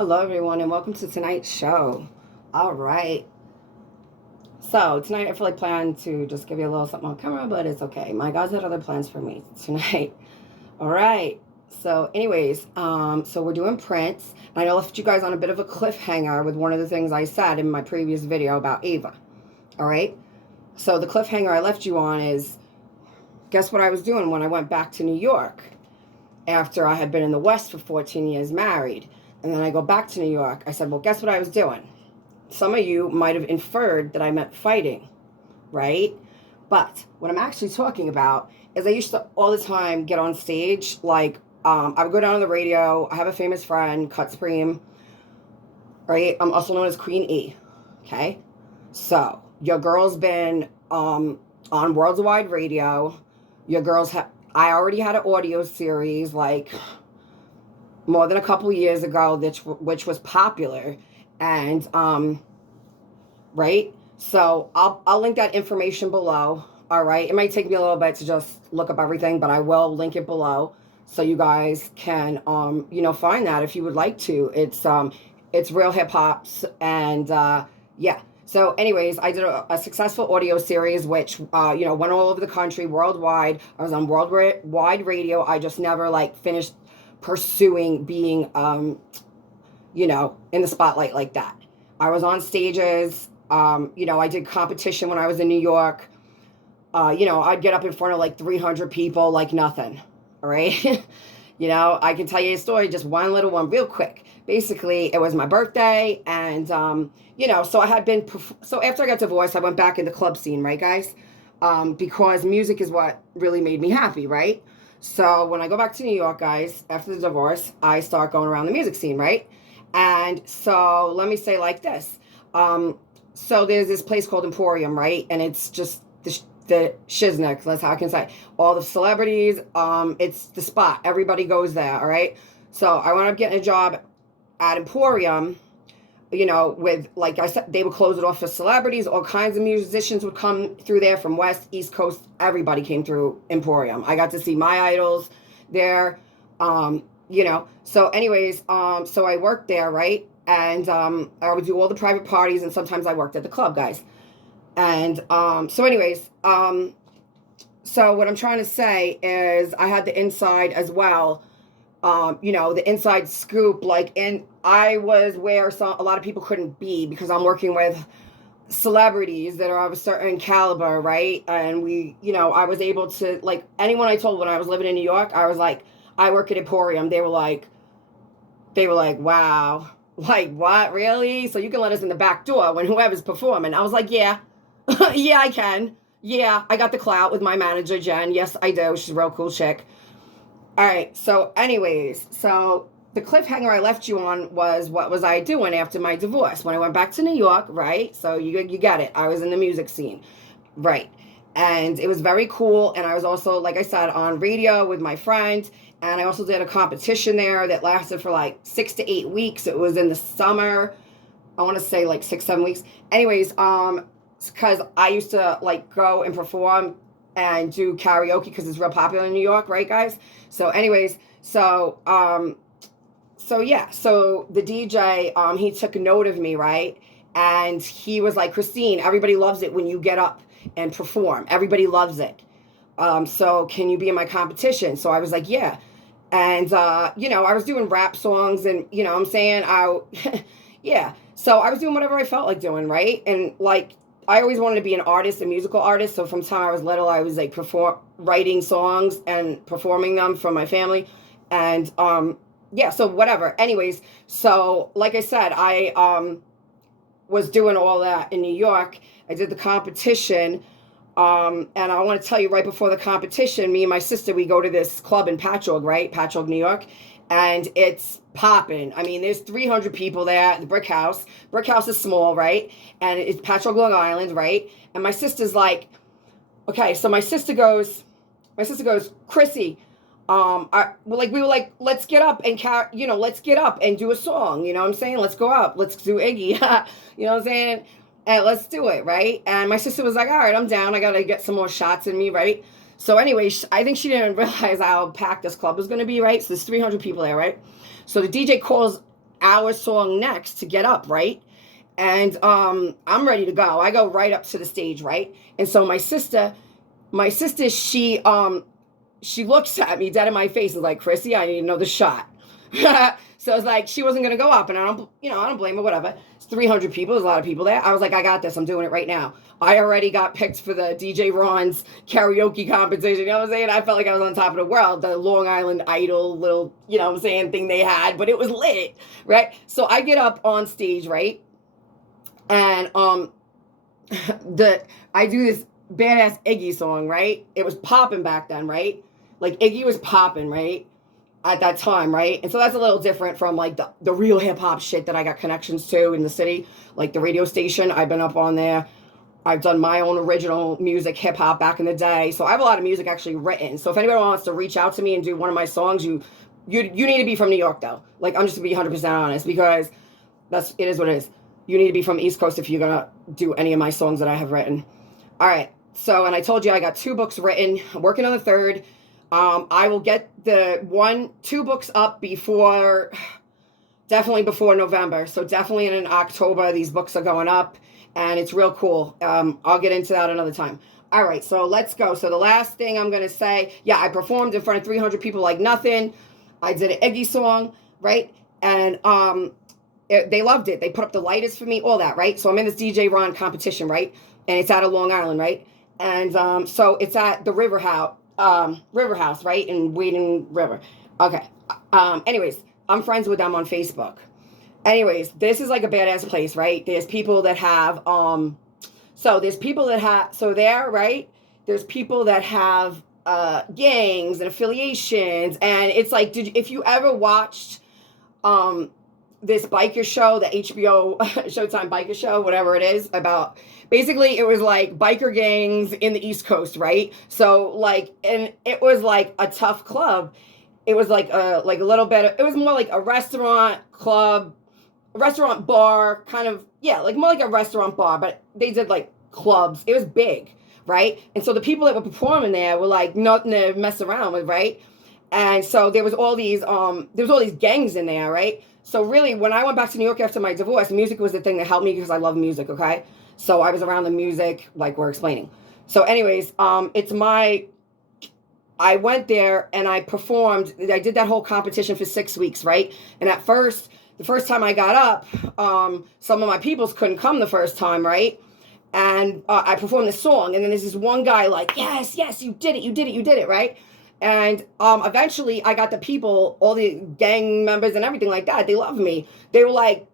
Hello, everyone, and welcome to tonight's show. All right. So, tonight I feel like plan to just give you a little something on camera, but it's okay. My guys had other plans for me tonight. All right. So, anyways, so we're doing Prince. And I left you guys on a bit of a cliffhanger with one of the things I said in my previous video about Ava. All right. So, the cliffhanger I left you on is guess what I was doing when I went back to New York after I had been in the West for 14 years married. And then I go back to New York. I said, well, guess what I was doing? Some of you might have inferred that I meant fighting, right? But what I'm actually talking about is I used to all the time get on stage. Like, I would go down on the radio. I have a famous friend, Cut Supreme, right? I'm also known as Queen E, okay? So, your girl's been on Worldwide Radio. Your girl's I already had an audio series, like, more than a couple years ago, which was popular. And right, so I'll link that information below. All right, it might take me a little bit to just look up everything, but I will link it below so you guys can find that if you would like to. It's real hip hop. And yeah. So anyways, I did a successful audio series which went all over the country, worldwide. I was on worldwide radio. I just never like finished pursuing being in the spotlight like that. I was on stages. I did competition when I was in New York. I'd get up in front of like 300 people like nothing. All right. I can tell you a story, just one little one real quick. Basically, it was my birthday. And, so I had been, so after I got divorced, I went back in the club scene, right, guys? Because music is what really made me happy, right? So when I go back to New York, guys, after the divorce, I start going around the music scene, right? And so let me say like this. So there's this place called Emporium, right? And it's just the shiznick, that's how I can say. All the celebrities, it's the spot. Everybody goes there, all right? So I wound up getting a job at Emporium, with, like I said, they would close it off for celebrities. All kinds of musicians would come through there from West, East Coast. Everybody came through Emporium. I got to see my idols there, So anyways, so I worked there, right? And I would do all the private parties, and sometimes I worked at the club, guys. And so anyways, so what I'm trying to say is I had the inside as well. The inside scoop, and I was where a lot of people couldn't be because I'm working with celebrities that are of a certain caliber, right? And I was able to, like, anyone I told when I was living in New York, I was like, I work at Emporium. They were like, wow, like, what, really? So you can let us in the back door when whoever's performing. I was like, yeah, yeah, I can. Yeah, I got the clout with my manager, Jen. Yes, I do. She's a real cool chick. All right, so anyways, so the cliffhanger I left you on was what was I doing after my divorce when I went back to New York, right? So you got it. I was in the music scene, right? And it was very cool. And I was also, like I said, on radio with my friend. And I also did a competition there that lasted for like 6 to 8 weeks. It was in the summer. I want to say like 6, 7 weeks. Anyways, because I used to like go and perform and do karaoke because it's real popular in New York, right, guys? So anyways, so the DJ, he took note of me, right? And he was like, Christine, everybody loves it when you get up and perform. Everybody loves it. So can you be in my competition? So I was like, yeah. And, I was doing rap songs and, I'm saying, yeah. So I was doing whatever I felt like doing, right? And like, I always wanted to be an artist, a musical artist. So from the time I was little, I was like writing songs and performing them for my family. And, so whatever. Anyways, so like I said, I was doing all that in New York. I did the competition. And I want to tell you, right before the competition, me and my sister, we go to this club in Patchogue, right? Patchogue, New York. And it's popping. I mean, there's 300 people there at the Brick House. Brick House is small, right? And it's Patchogue, Long Island, right? And my sister's like, okay, so my sister goes, Chrissy, we were like, let's get up and let's get up and do a song. You know what I'm saying? Let's go up. Let's do Iggy. You know what I'm saying? And let's do it, right? And my sister was like, all right, I'm down. I got to get some more shots in me, right? So anyway, I think she didn't realize how packed this club was going to be, right? So there's 300 people there, right? So the DJ calls our song next to get up, right? And I'm ready to go. I go right up to the stage, right? And so my sister, she looks at me dead in my face and like, Chrissy, I need another shot. So it's like she wasn't gonna go up, and I don't blame her. Whatever. It's 300 people. There's a lot of people there. I was like, I got this. I'm doing it right now. I already got picked for the DJ Ron's karaoke competition. You know what I'm saying? I felt like I was on top of the world. The Long Island Idol little, you know what I'm saying, thing they had, but it was lit, right? So I get up on stage, right, and I do this badass Iggy song, right? It was popping back then, right? Like Iggy was popping, right? At that time, right? And so that's a little different from like the real hip hop shit that I got connections to in the city, like the radio station. I've been up on there. I've done my own original music, hip hop back in the day. So I have a lot of music actually written. So if anybody wants to reach out to me and do one of my songs, you need to be from New York though. Like I'm just to be 100% honest because it is what it is. You need to be from East Coast if you're gonna do any of my songs that I have written. All right. So, and I told you I got 2 books written. I'm working on the 3rd. I will get the 2 books up definitely before November. So definitely in October, these books are going up and it's real cool. I'll get into that another time. All right, so let's go. So the last thing I'm going to say, yeah, I performed in front of 300 people like nothing. I did an Iggy song, right? And they loved it. They put up the lighters for me, all that, right? So I'm in this DJ Ron competition, right? And it's out of Long Island, right? And so it's at the River House, right? In Wading River. Okay. Anyways, I'm friends with them on Facebook. Anyways, this is like a badass place, right? There's people that have, There's people that have gangs and affiliations. And it's like, if you ever watched this biker show, the HBO Showtime biker show, whatever it is, about basically it was like biker gangs in the East Coast, right? So like, and it was like a tough club. It was like a little bit, it was more like a restaurant club, a restaurant bar, kind of, yeah, like more like a restaurant bar, but they did like clubs. It was big, right? And so the people that were performing there were like nothing to mess around with, right? And so there was all these gangs in there, right? So really, when I went back to New York after my divorce, music was the thing that helped me because I love music, okay? So I was around the music, like we're explaining. So anyways, I went there and I performed. I did that whole competition for 6 weeks, right? And at first, the first time I got up, some of my peoples couldn't come the first time, right? And I performed this song, and then there's this one guy like, yes, you did it, right? And eventually I got the people, all the gang members and everything like that. They loved me. They were like,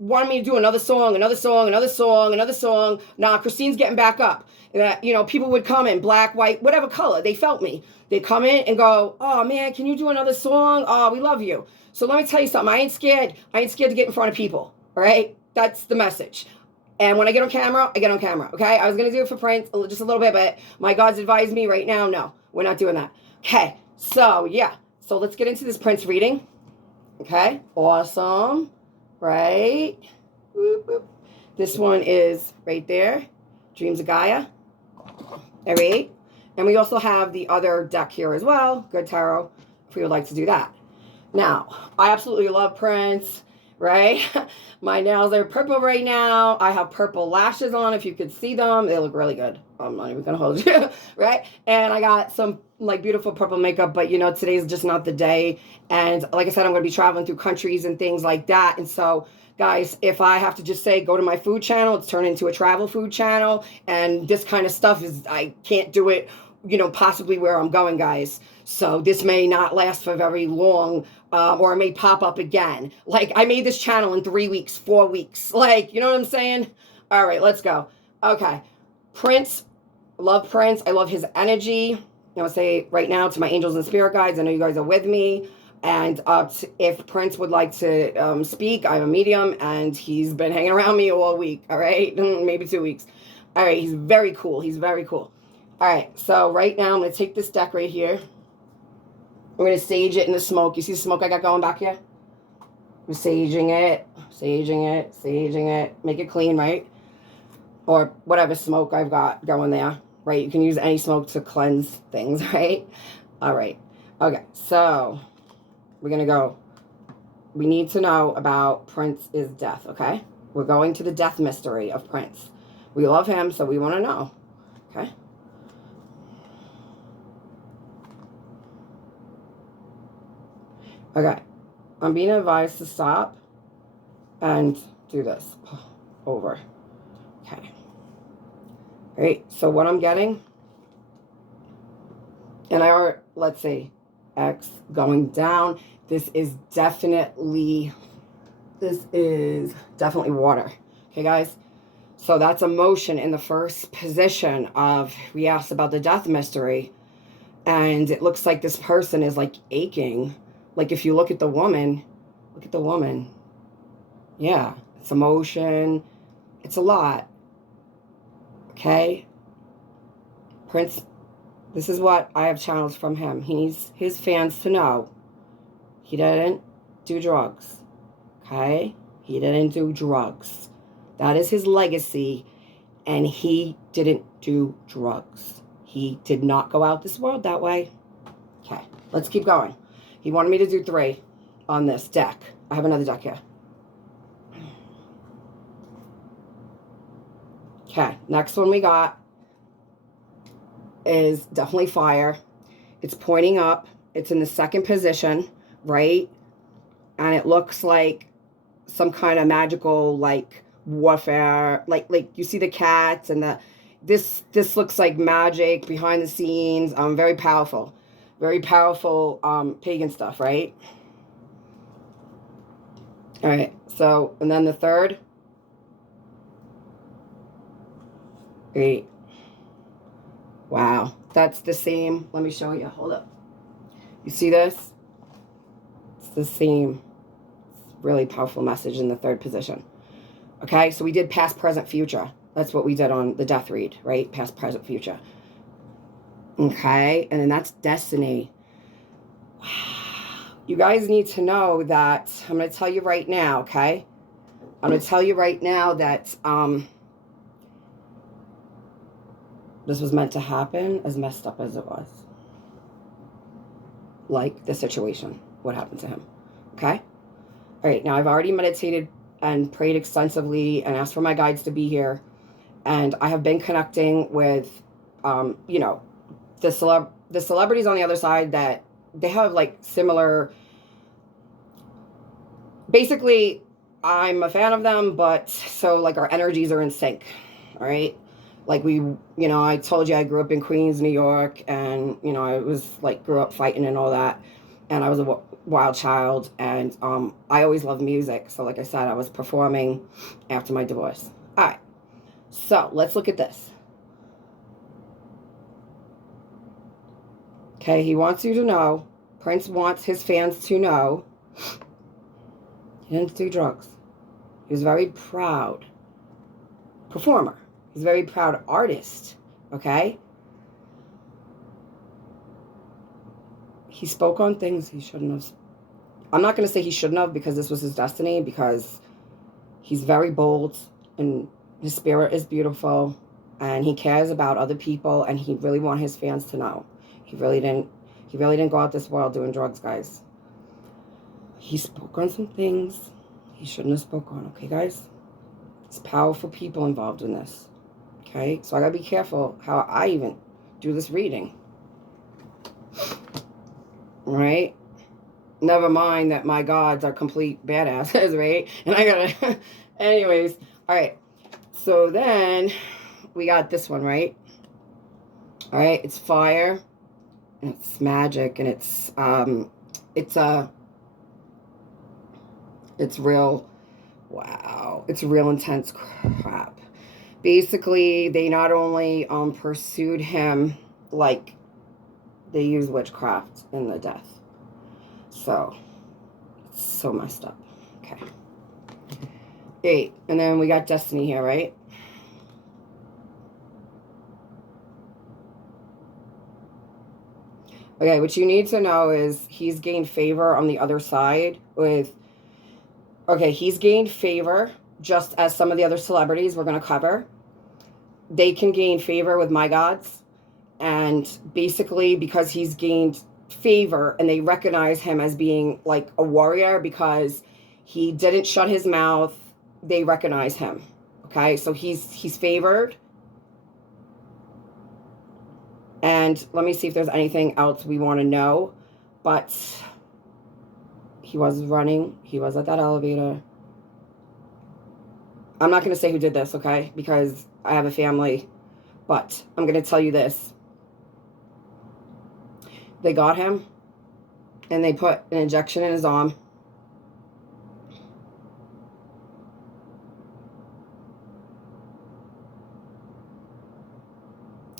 wanted me to do another song. Nah, Christine's getting back up. People would come in black, white, whatever color. They felt me. They'd come in and go, oh man, can you do another song? Oh, we love you. So let me tell you something. I ain't scared to get in front of people. All right. That's the message. And when I get on camera, I get on camera. Okay. I was going to do it for Prince just a little bit, but my God's advised me right now. No, we're not doing that. Okay, so yeah. So let's get into this Prince reading. Okay, awesome. Right. Boop, boop. This one is right there. Dreams of Gaia. All right. And we also have the other deck here as well. Good Tarot, if you would like to do that. Now, I absolutely love Prince, right? My nails are purple right now. I have purple lashes on, if you could see them. They look really good. I'm not even going to hold you, right? And I got some like beautiful purple makeup, but today's just not the day. And like I said, I'm going to be traveling through countries and things like that. And so, guys, if I have to just say, go to my food channel, it's turned into a travel food channel. And this kind of stuff I can't do it, possibly where I'm going, guys. So this may not last for very long, or it may pop up again. Like, I made this channel in 3 weeks, 4 weeks. Like, you know what I'm saying? All right, let's go. Okay. Prince. I love Prince. I love his energy. I want to say right now to my angels and spirit guides, I know you guys are with me. And if Prince would like to speak, I'm a medium, and he's been hanging around me all week, all right? Maybe 2 weeks. All right, he's very cool. All right, so right now I'm going to take this deck right here. I'm going to sage it in the smoke. You see the smoke I got going back here? I'm saging it. Make it clean, right? Or whatever smoke I've got going there, right? You can use any smoke to cleanse things, right? All right. Okay, so we're going to go We need to know about Prince's death, okay? We're going to the death mystery of Prince. We love him, so we want to know, okay? Okay, I'm being advised to stop and do this over. Okay. All right, so what I'm getting, and let's see, X going down. This is definitely water. Okay, guys? So that's emotion in the first position of, we asked about the death mystery. And it looks like this person is like aching. Like if you look at the woman, Yeah, it's emotion. It's a lot. Okay? Prince, this is what I have channeled from him. He needs his fans to know he didn't do drugs. Okay? He didn't do drugs. That is his legacy, and he didn't do drugs. He did not go out this world that way. Okay, let's keep going. He wanted me to do 3 on this deck. I have another deck here. Okay, next one we got is definitely fire. It's pointing up. It's in the second position, right? And it looks like some kind of magical, like, warfare. Like you see the cats and this looks like magic behind the scenes. Very powerful. Very powerful pagan stuff, right? All right, so, and then the third. Great. Wow, that's the same. Let me show you. Hold up. You see this? It's the same. Really powerful message in the third position. Okay, so we did past, present, future. That's what we did on the death read, right? Past, present, future. Okay, and then that's destiny. You guys need to know that, I'm going to tell you right now, okay? I'm going to tell you right now that this was meant to happen, as messed up as it was. Like the situation, what happened to him, okay? All right, now I've already meditated and prayed extensively and asked for my guides to be here. And I have been connecting with, you know, the celebrities on the other side that they have like similar, basically, I'm a fan of them, but so like our energies are in sync, all right? Like I told you I grew up in Queens, New York, and, I was like, grew up fighting and all that. And I was a wild child, and I always loved music. So like I said, I was performing after my divorce. All right, so let's look at this. Okay, he wants you to know, Prince wants his fans to know, he didn't do drugs. He was a very proud performer. He's a very proud artist, okay? He spoke on things he shouldn't have. I'm not going to say he shouldn't have, because this was his destiny, because he's very bold and his spirit is beautiful and he cares about other people, and he really wants his fans to know. He really didn't go out this world doing drugs, guys. He spoke on some things he shouldn't have spoke on, okay, guys? There's powerful people involved in this, okay? So I got to be careful how I even do this reading. Right? Never mind that my gods are complete badasses, right? And I gotta, anyways, all right. So then we got this one, right? All right, it's fire, and it's magic, and it's real, wow, it's real intense crap. Basically, they not only pursued him, like, they use witchcraft in the death. So, it's so messed up. Okay. 8. And then we got destiny here, right? Okay, what you need to know is he's gained favor on the other side with... Okay, he's gained favor, just as some of the other celebrities we're going to cover. They can gain favor with my gods. And basically, because he's gained favor and they recognize him as being like a warrior because he didn't shut his mouth. They recognize him. Okay, so he's favored. And let me see if there's anything else we want to know. But he was running. He was at that elevator. I'm not going to say who did this, okay? Because I have a family. But I'm going to tell you this. They got him. And they put an injection in his arm.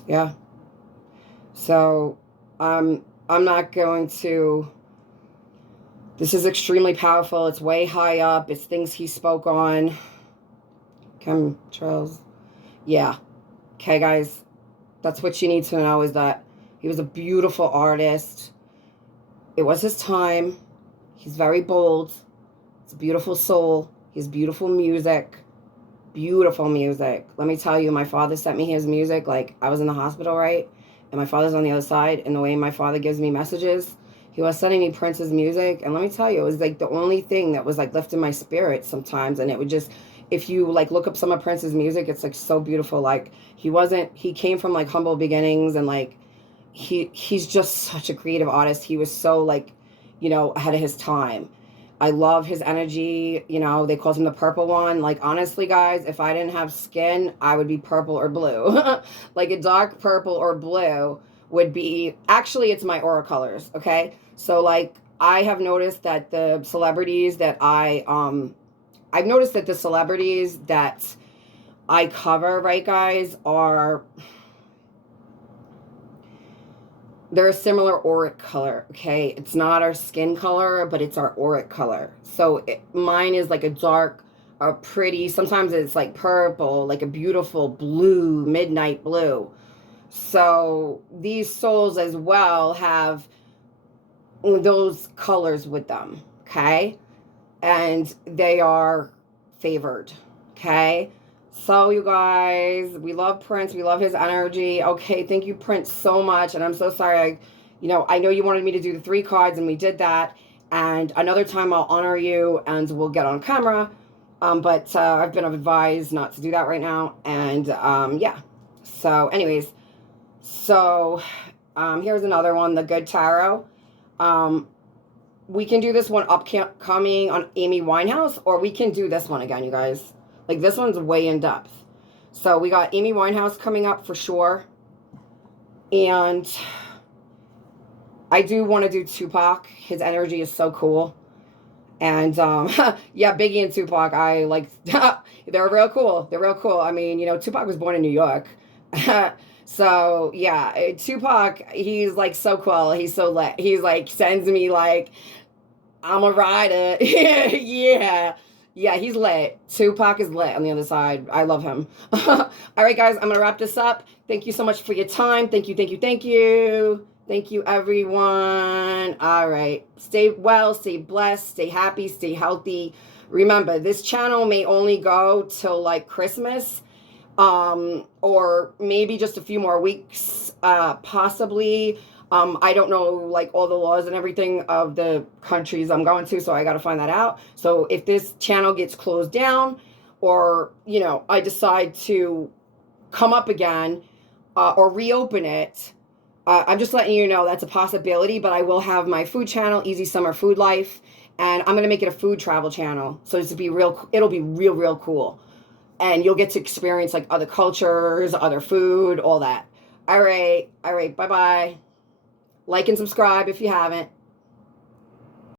Yeah. So, I'm not going to... This is extremely powerful. It's way high up. It's things he spoke on. Chemtrails. Yeah. Okay, guys. That's what you need to know is that he was a beautiful artist. It was his time. He's very bold. It's a beautiful soul. He has beautiful music. Beautiful music. Let me tell you, my father sent me his music. Like, I was in the hospital, right? And my father's on the other side. And the way my father gives me messages, he was sending me Prince's music. And let me tell you, it was like the only thing that was like lifting my spirit sometimes. And it would just, if you like look up some of Prince's music, it's like so beautiful. Like he came from like humble beginnings and like he's just such a creative artist. He was so like, you know, ahead of his time. I love his energy. You know, they called him the purple one. Like, honestly, guys, if I didn't have skin, I would be purple or blue. Like a dark purple or blue would be, actually, it's my aura colors. Okay. So like, I have noticed that the celebrities that I've noticed that the celebrities that I cover, right, guys, they're a similar auric color, okay? It's not our skin color, but it's our auric color. So mine is like a dark, a pretty, sometimes it's like purple, like a beautiful blue, midnight blue. So these souls as well have those colors with them, okay? And they are favored, okay? So, you guys, we love Prince. We love his energy. Okay, thank you, Prince, so much. And I'm so sorry. I know you wanted me to do the 3 cards, and we did that. And another time I'll honor you, and we'll get on camera. But I've been advised not to do that right now. And, yeah. So, anyways. So, here's another one, the Good Tarot. We can do this one upcoming on Amy Winehouse, or we can do this one again, you guys. Like, this one's way in depth. So we got Amy Winehouse coming up for sure. And I do want to do Tupac. His energy is so cool. And, yeah, Biggie and Tupac, I like, they're real cool. They're real cool. I mean, you know, Tupac was born in New York. So, yeah, Tupac, he's, like, so cool. He's so lit. He's, like, sends me, like, I'm a rider. Yeah. Yeah, he's lit. Tupac is lit on the other side. I love him. All right, guys, I'm going to wrap this up. Thank you so much for your time. Thank you, thank you, thank you. Thank you, everyone. All right. Stay well, stay blessed, stay happy, stay healthy. Remember, this channel may only go till, like, Christmas. Or maybe just a few more weeks, possibly. I don't know, like, all the laws and everything of the countries I'm going to, so I got to find that out. So if this channel gets closed down or, you know, I decide to come up again or reopen it, I'm just letting you know that's a possibility, but I will have my food channel, Easy Summer Food Life, and I'm going to make it a food travel channel. So it'll be real cool. And you'll get to experience, like, other cultures, other food, all that. All right. Bye-bye. Like and subscribe if you haven't.